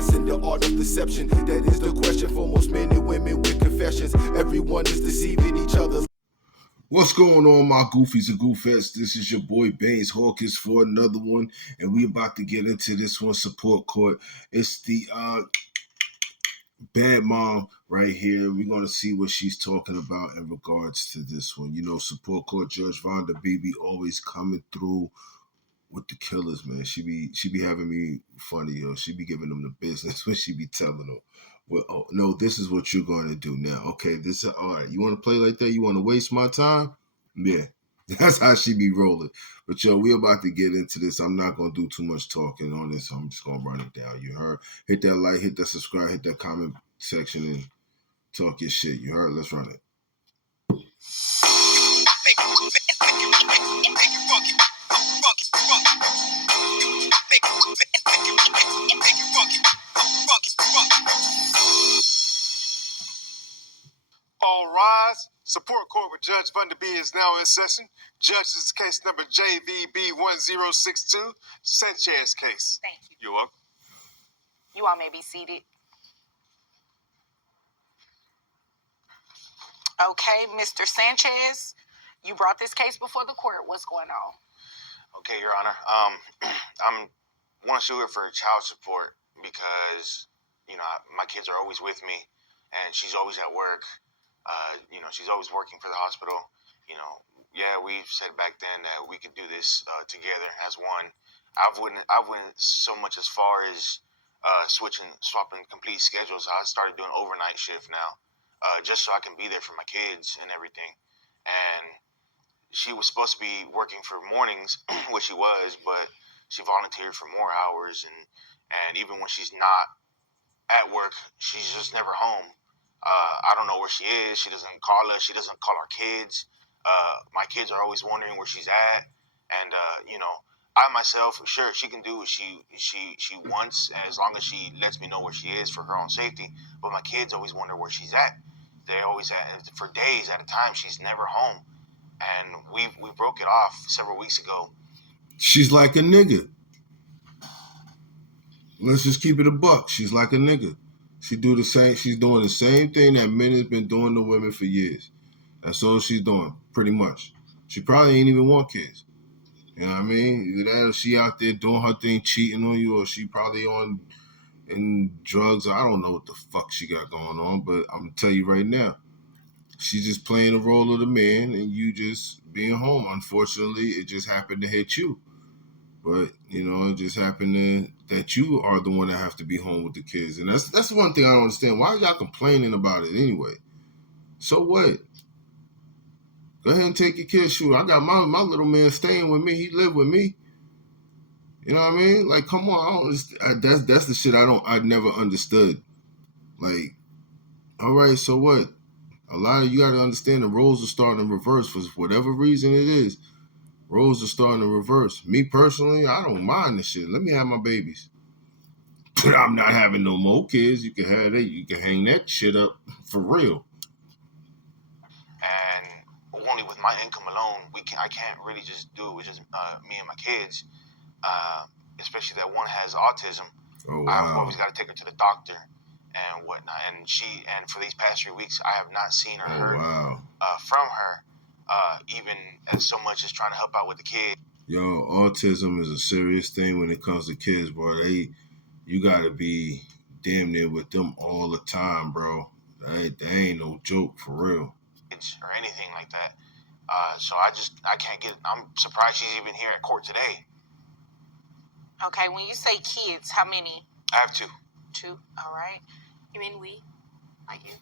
lesson, the art of deception. That is the question for most men and women with confessions. Everyone is deceiving each other. What's going on, my goofies and goofettes? This is your boy Baines Hawkins for another one, and we about to get into this one, support court. It's the bad mom right here. We're going to see what she's talking about in regards to this one. You know, support court Judge Vonda BB always coming through with the killers, man. She be having me funny, yo. She be giving them the business when she be telling them, well, oh, no, this is what you're going to do now. Okay, this is all right. You want to play like that? You want to waste my time? Yeah, that's how she be rolling. But yo, we about to get into this. I'm not going to do too much talking on this. I'm just going to run it down. You heard? Hit that like, hit that subscribe, hit that comment section, and talk your shit. You heard? Let's run it. All rise. Support court with Judge Vonda B is now in session. Judge, this is case number JVB1062, Sanchez case. Thank you. You're welcome. You all may be seated. Okay, Mr. Sanchez, you brought this case before the court. What's going on? Okay, Your Honor. I'm want to sue her for child support because, you know, my kids are always with me, and she's always at work. You know, she's always working for the hospital. You know, yeah, we said back then that we could do this together as one. I've went so much as far as swapping complete schedules. I started doing overnight shift now, just so I can be there for my kids and everything. And she was supposed to be working for mornings, which she was, but she volunteered for more hours. And even when she's not at work, she's just never home. I don't know where she is. She doesn't call us. She doesn't call our kids. My kids are always wondering where she's at. And, you know, I myself, sure, she can do what she wants as long as she lets me know where she is for her own safety. But my kids always wonder where she's at. They're always for days at a time. She's never home. And we broke it off several weeks ago. She's like a nigga. Let's just keep it a buck. She's like a nigga. She's doing the same thing that men has been doing to women for years. That's all she's doing, pretty much. She probably ain't even want kids. You know what I mean? Either that or she out there doing her thing, cheating on you, or she probably in drugs. I don't know what the fuck she got going on, but I'm going to tell you right now, she's just playing the role of the man and you just being home. Unfortunately, it just happened to hit you. But, you know, it just happened that you are the one that have to be home with the kids. And that's one thing I don't understand. Why are y'all complaining about it anyway? So what? Go ahead and take your kids. Shoot, I got my little man staying with me. He live with me. You know what I mean? Like, come on. That's the shit I never understood. Like, all right, so what? A lot of you got to understand the roles are starting to reverse for whatever reason it is. Roles are starting to reverse. Me personally, I don't mind this shit. Let me have my babies. But I'm not having no more kids. You can have that. You can hang that shit up for real. And only with my income alone, I can't really just do it with just me and my kids. Especially that one has autism. Oh, wow. I've always got to take her to the doctor and whatnot. And for these past 3 weeks, I have not seen or heard from her. Even as so much as trying to help out with the kids. Yo, autism is a serious thing when it comes to kids, bro. You gotta be damn near with them all the time, bro. That ain't no joke, for real. Or anything like that. So I can't get. I'm surprised she's even here at court today. Okay, when you say kids, how many? I have 2. 2, all right. You mean we? Like you?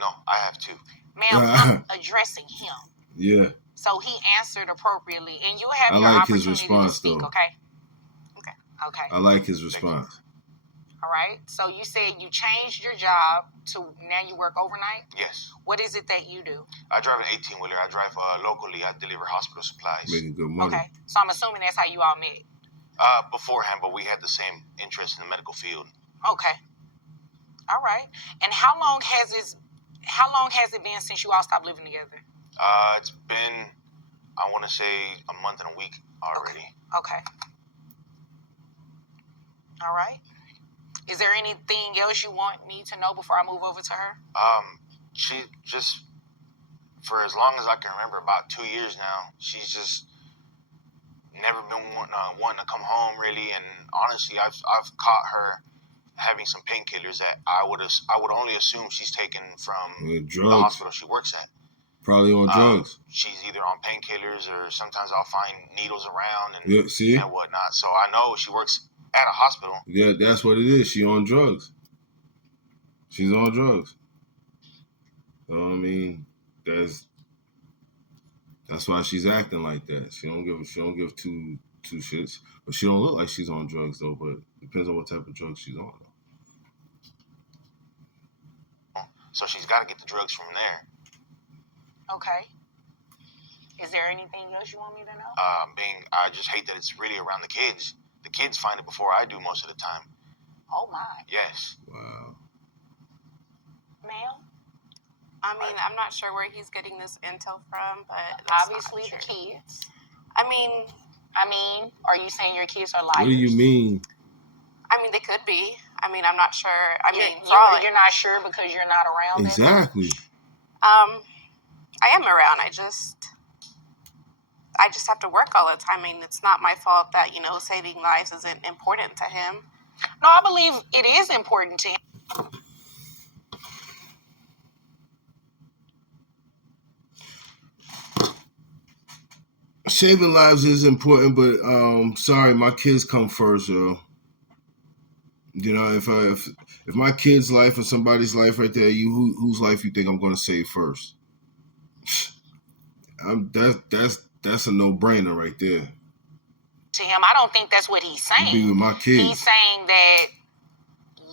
No, I have 2. Ma'am, I'm addressing him. Yeah. So he answered appropriately, and you'll have your like opportunity his response, to speak, though. Okay. I like his response. All right. So you said you changed your job to now you work overnight? Yes. What is it that you do? I drive an 18-wheeler. I drive locally. I deliver hospital supplies. Making good money. Okay. So I'm assuming that's how you all met. Beforehand, but we had the same interest in the medical field. Okay. All right. And how long has it been since you all stopped living together? It's been, I want to say, a month and a week already. Okay. All right. Is there anything else you want me to know before I move over to her? She just, for as long as I can remember, about 2 years now, she's just never been wanting to come home really. And honestly, I've caught her having some painkillers that I would only assume she's taken from the hospital she works at. Probably on drugs. She's either on painkillers or sometimes I'll find needles around and and whatnot. So I know she works at a hospital. Yeah, that's what it is. She on drugs. She's on drugs. So, I mean, that's why she's acting like that. She don't give two shits. But she don't look like she's on drugs though. But depends on what type of drugs she's on. So she's got to get the drugs from there. Okay. Is there anything else you want me to know? I just hate that it's really around the kids. The kids find it before I do most of the time. Oh my. Yes. Wow. Ma'am? I mean, I'm not sure where he's getting this intel from, but Obviously the kids. I mean, are you saying your kids are liars? What do you mean? I mean, they could be. I mean, I'm not sure. I mean, you're not sure because you're not around. Exactly. I am around. I just have to work all the time. I mean, it's not my fault that, saving lives isn't important to him. No, I believe it is important to him. Saving lives is important, but sorry, my kids come first, yo. If my kid's life or somebody's life right there, whose life you think I'm gonna save first? That's a no-brainer right there. To him, I don't think that's what he's saying. Be with my kids. He's saying that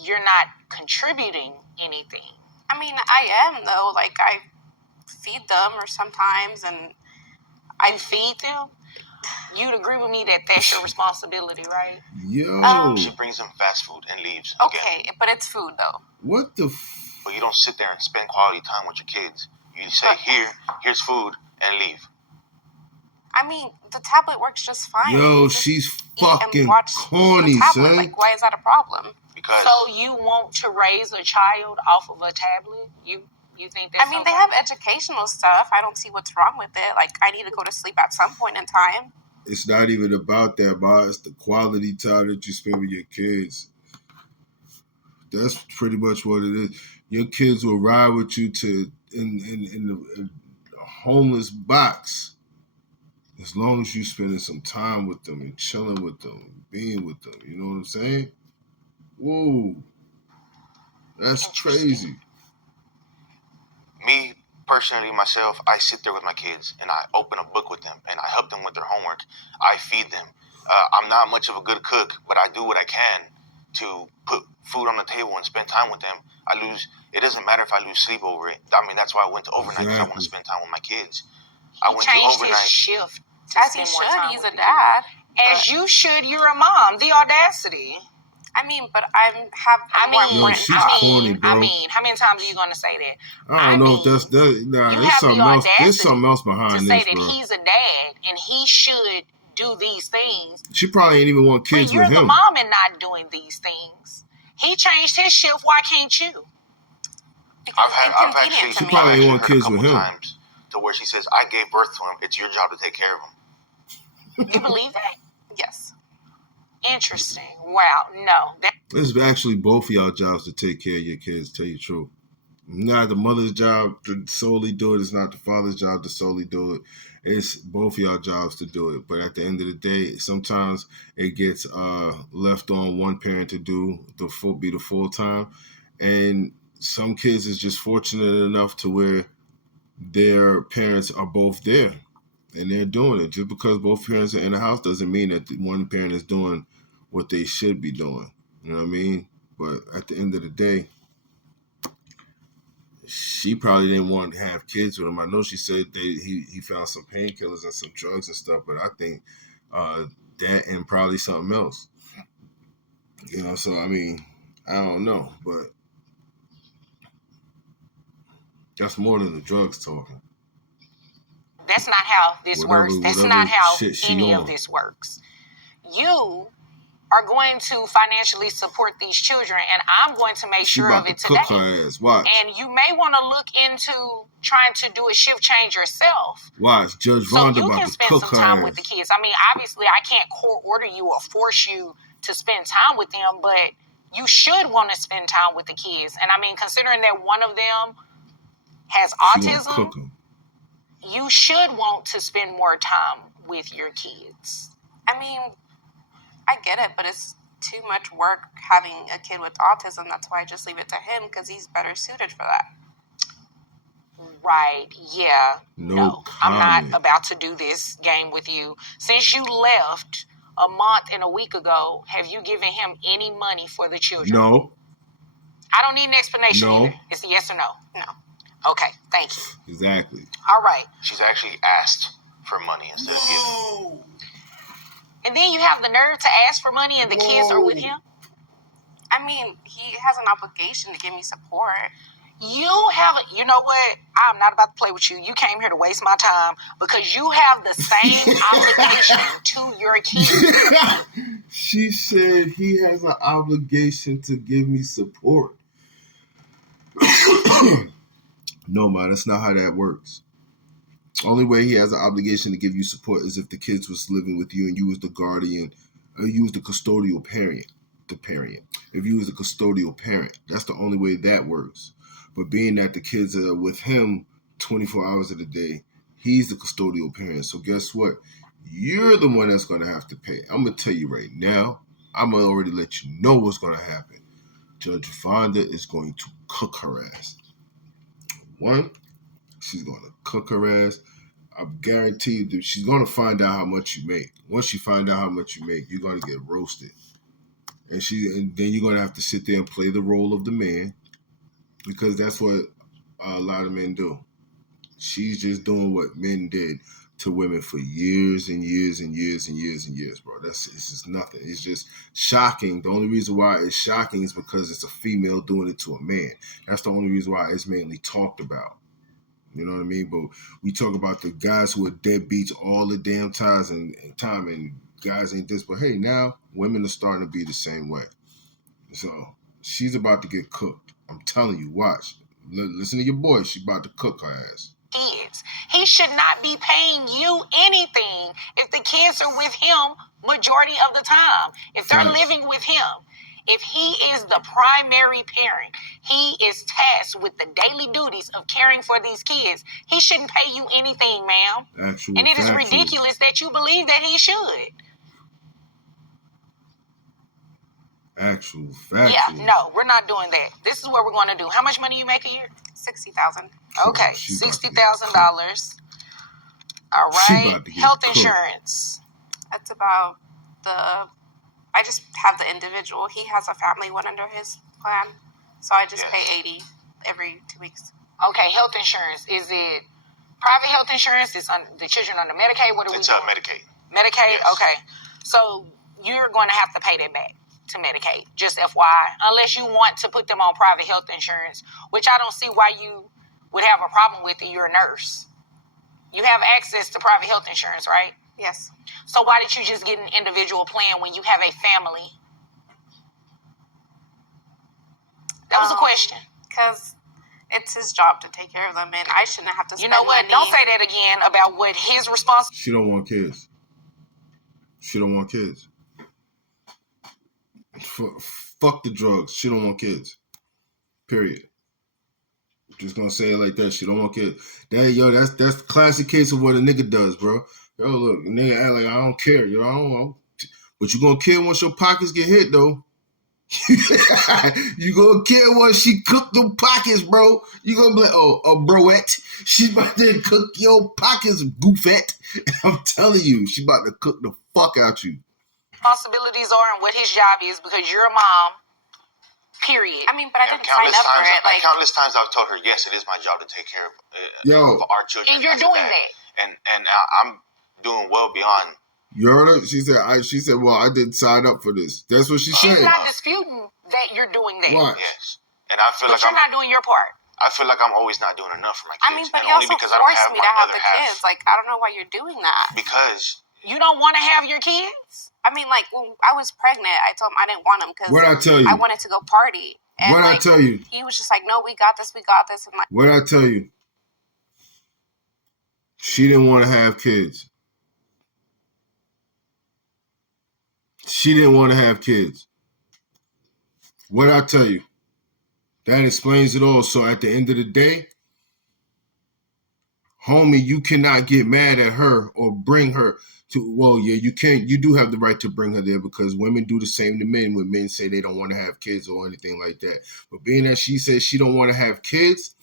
you're not contributing anything. I mean, I am though. Like, I feed them or sometimes, and I feed them. You'd agree with me that that's your responsibility, right? Yo. She brings them fast food and leaves. Okay, again. But it's food though. What the? But you don't sit there and spend quality time with your kids. You say, here's food, and leave. I mean, the tablet works just fine. Yo, she's fucking corny, son. Like, why is that a problem? Because. So you want to raise a child off of a tablet? You think that's? I mean, they have educational stuff. I don't see what's wrong with it. Like, I need to go to sleep at some point in time. It's not even about that, boss. It's the quality time that you spend with your kids. That's pretty much what it is. Your kids will ride with you in a homeless box. As long as you spending some time with them and chilling with them and being with them. You know what I'm saying? Whoa. That's crazy. Me, personally, myself, I sit there with my kids and I open a book with them and I help them with their homework. I feed them. I'm not much of a good cook, but I do what I can to put food on the table and spend time with them. It doesn't matter if I lose sleep over it. I mean, that's why I went to overnight, because I want to spend time with my kids. I went to overnight. His shift. As he should. He's a dad. As you should. You're a mom. The audacity. I mean, but corny, bro. I mean, how many times are you going to say that? I don't know if that's that. Nah, there's something else. There's something else behind this, bro. To say that he's a dad and he should do these things. She probably ain't even want kids with him. You're the mom and not doing these things. He changed his shift. Why can't you? I've actually she probably ain't want kids with him. Times to where she says, "I gave birth to him. It's your job to take care of him." You believe that? Yes. Interesting. Wow. No. It's actually both of y'all jobs to take care of your kids, tell you the truth. Not the mother's job to solely do it. It's not the father's job to solely do it. It's both of y'all jobs to do it. But at the end of the day, sometimes it gets left on one parent to do the full time. And some kids is just fortunate enough to where their parents are both there. And they're doing it. Just because both parents are in the house doesn't mean that one parent is doing what they should be doing. You know what I mean? But at the end of the day, she probably didn't want to have kids with him. I know she said he found some painkillers and some drugs and stuff, but I think that and probably something else. You know, so I mean, I don't know, but that's more than the drugs talking. That's not how this works. That's not how any of this works. You are going to financially support these children, and I'm going to make She sure about of it to cook today. her ass. Watch. And you may want to look into trying to do a shift change yourself. Watch. Judge So Vonda you about can to spend cook some her time ass. with the kids. I mean, obviously, I can't court order you or force you to spend time with them, but you should want to spend time with the kids. And I mean, considering that one of them has She gonna autism, cook 'em. you should want to spend more time with your kids. I mean, I get it, but it's too much work having a kid with autism. That's why I just leave it to him because he's better suited for that. Right, yeah. No I'm comment. not about to do this game with you. Since you left a month and a week ago, have you given him any money for the children? No. I don't need an explanation No. either. It's a yes or no. No. Okay, thank you. Exactly. All right. She's actually asked for money instead of giving. And then you have the nerve to ask for money and the kids are with him? I mean, he has an obligation to give me support. You know what? I'm not about to play with you. You came here to waste my time because you have the same obligation to your kids. She said he has an obligation to give me support. No, man, that's not how that works. Only way he has an obligation to give you support is if the kids was living with you and you was the guardian, or you was the custodial parent. If you was the custodial parent, that's the only way that works. But being that the kids are with him 24 hours of the day, he's the custodial parent. So guess what? You're the one that's going to have to pay. I'm going to tell you right now. I'm going to already let you know what's going to happen. Judge Fonda is going to cook her ass. One, she's going to cook her ass. I'm guaranteed that she's going to find out how much you make. Once you find out how much you make, you're going to get roasted. And then you're going to have to sit there and play the role of the man, because that's what a lot of men do. She's just doing what men did to women for years and years and years and years and years, bro. It's just nothing. It's just shocking. The only reason why it's shocking is because it's a female doing it to a man. That's the only reason why it's mainly talked about. You know what I mean? But we talk about the guys who are deadbeats all the damn time, and guys ain't this. But hey, now women are starting to be the same way. So she's about to get cooked. I'm telling you, watch. Listen to your boy. She's about to cook her ass. Kids. He should not be paying you anything if the kids are with him majority of the time. If they're living with him, if he is the primary parent, he is tasked with the daily duties of caring for these kids. He shouldn't pay you anything, ma'am. And it is ridiculous that you believe that he should. Actual factual. Yeah, no, we're not doing that. This is what we're going to do. How much money you make a year? $60,000. Okay, $60,000. All right. Health insurance. That's about I just have the individual. He has a family one under his plan, so I just pay $80 every 2 weeks. Okay, health insurance. Is it private health insurance? Is the children under Medicaid? What are we doing? Medicaid. Medicaid? Yes. Okay. So you're going to have to pay that back to Medicaid, just FYI, unless you want to put them on private health insurance, which I don't see why you would have a problem with it. You're a nurse. You have access to private health insurance, right? Yes. So why did you just get an individual plan when you have a family? That was a question. Because it's his job to take care of them, and I shouldn't have to spend You know what? money. Don't say that again about what his responsibility. She don't want kids. She don't want kids. Fuck the drugs. She don't want kids. Period. Just gonna say it like that. She don't want kids. That's the classic case of what a nigga does, bro. Yo, look, a nigga act like I don't care. Yo, I don't. But you gonna care once your pockets get hit, though. You gonna care once she cook them pockets, bro. You gonna be like, broette, she about to cook your pockets, goofette. I'm telling you, she about to cook the fuck out you. Responsibilities are and what his job is, because you're a mom. Period. I mean, but I didn't sign up for it. Countless times I've told her, yes, it is my job to take care of our children. And you're doing that. And I'm doing well beyond. You heard her? She said, well, I didn't sign up for this. That's what she said. She's not disputing that you're doing that. What? Yes. And I feel but you're not doing your part. I feel like I'm always not doing enough for my kids. I mean, but and you only also because I don't forced have me my to have other the half. kids. Like, I don't know why you're doing that. Because You don't want to have your kids? I mean, like, when I was pregnant, I told him I didn't want him because What'd I tell you? I wanted to go party. And What'd I tell you? He was just like, no, we got this. And like, What'd I tell you? She didn't want to have kids. She didn't want to have kids. What'd I tell you? That explains it all. So at the end of the day, homie, you cannot get mad at her or bring her to, well, yeah, you can. You do have the right to bring her there because women do the same to men when men say they don't want to have kids or anything like that. But being that she says she don't want to have kids,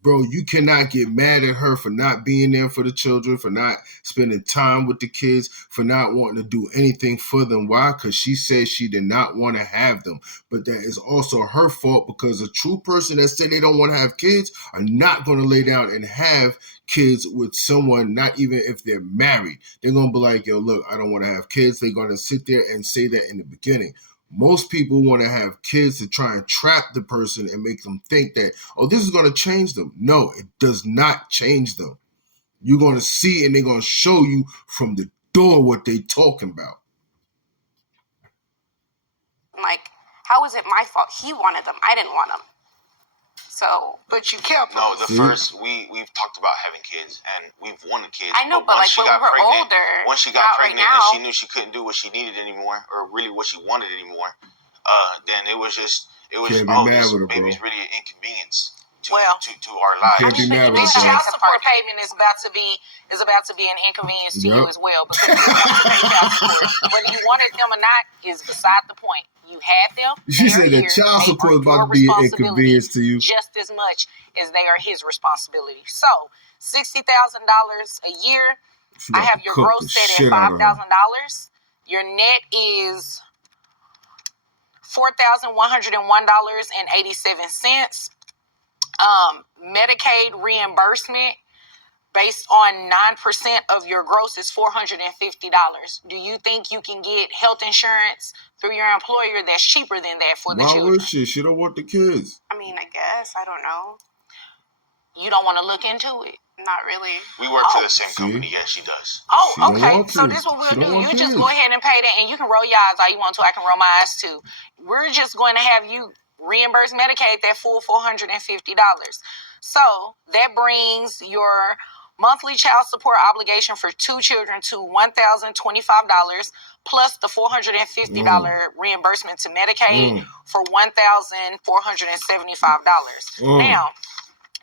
bro, you cannot get mad at her for not being there for the children, for not spending time with the kids, for not wanting to do anything for them. Why? Because she said she did not want to have them. But that is also her fault because a true person that said they don't want to have kids are not going to lay down and have kids with someone, not even if they're married. They're going to be like, yo, look, I don't want to have kids. They're going to sit there and say that in the beginning. Most people want to have kids to try and trap the person and make them think that, oh, this is going to change them. No, it does not change them. You're going to see and they're going to show you from the door what they talking about. Like, how is it my fault? He wanted them. I didn't want them. So, but you kept No, them. the first we've talked about having kids and we've wanted kids. I know, but like when we were older, once she got pregnant and she knew she couldn't do what she needed anymore, or really what she wanted anymore, then it was just this baby's really an inconvenience to our lives. Can't be mad with her, This bro. child support payment is about to be an inconvenience to you as well because you have to pay child support. Whether you wanted them or not is beside the point. You had them. She said that child support is about to be an inconvenience to you just as much as they are his responsibility. So $60,000 a year. I have your gross set at $5,000. Your net is $4,101.87. Medicaid reimbursement based on 9% of your gross is $450. Do you think you can get health insurance through your employer that's cheaper than that for the children? Why would she? She don't want the kids. I mean, I guess. I don't know. You don't want to look into it? Not really. We work for the same company. Yes, she does. Oh, okay. So this is what we'll do. You just go ahead and pay that, and you can roll your eyes all you want to. I can roll my eyes too. We're just going to have you reimburse Medicaid that full $450. So that brings your monthly child support obligation for 2 children to $1,025 plus the $450 reimbursement to Medicaid for $1,475. Now,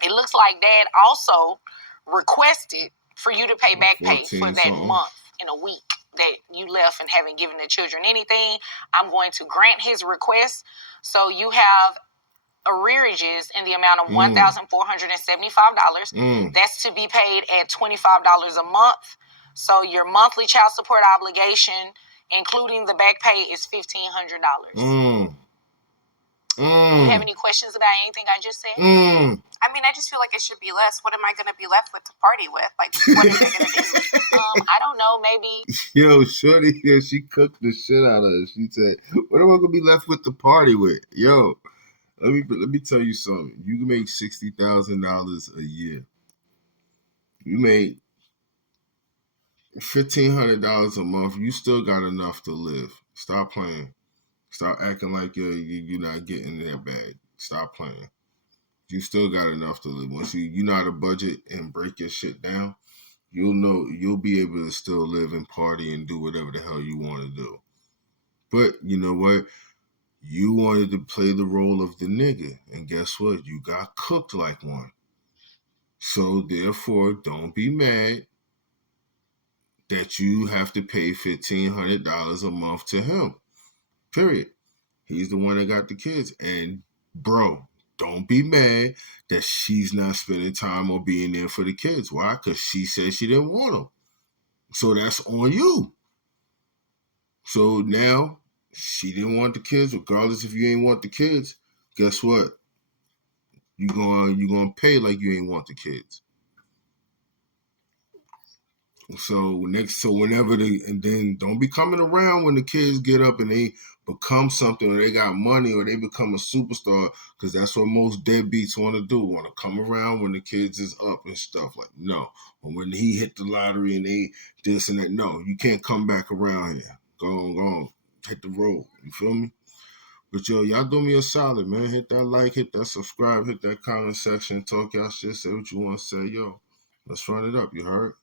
it looks like Dad also requested for you to pay back pay for that month in a week that you left and haven't given the children anything. I'm going to grant his request. So you have arrearages in the amount of $1,475. That's to be paid at $25 a month. So your monthly child support obligation, including the back pay, is $1,500. You have any questions about anything I just said? I mean, I just feel like it should be less. What am I going to be left with to party with? Like, what am I going to do? I don't know. Maybe. Yo, shorty, she cooked the shit out of us. She said, what am I going to be left with to party with? Yo, let me tell you something. You can make $60,000 a year. You make $1,500 a month. You still got enough to live. Stop playing. Stop acting like you're not getting that bag. Stop playing. You still got enough to live. Once you know how to budget and break your shit down, you'll be able to still live and party and do whatever the hell you want to do. But you know what? You wanted to play the role of the nigga. And guess what? You got cooked like one. So therefore, don't be mad that you have to pay $1,500 a month to him. Period. He's the one that got the kids. And bro, don't be mad that she's not spending time or being there for the kids. Why? Because she said she didn't want them. So that's on you. So now she didn't want the kids. Regardless if you ain't want the kids, guess what? You gonna pay like you ain't want the kids. So whenever and then don't be coming around when the kids get up and they become something, or they got money, or they become a superstar, because that's what most deadbeats want to do, want to come around when the kids is up and stuff. Like, no. Or when he hit the lottery and they this and that. No, you can't come back around here. Go on. Hit the road. You feel me? But yo, y'all do me a solid, man. Hit that like, hit that subscribe, hit that comment section, talk y'all shit, say what you want to say. Yo, let's run it up, you heard?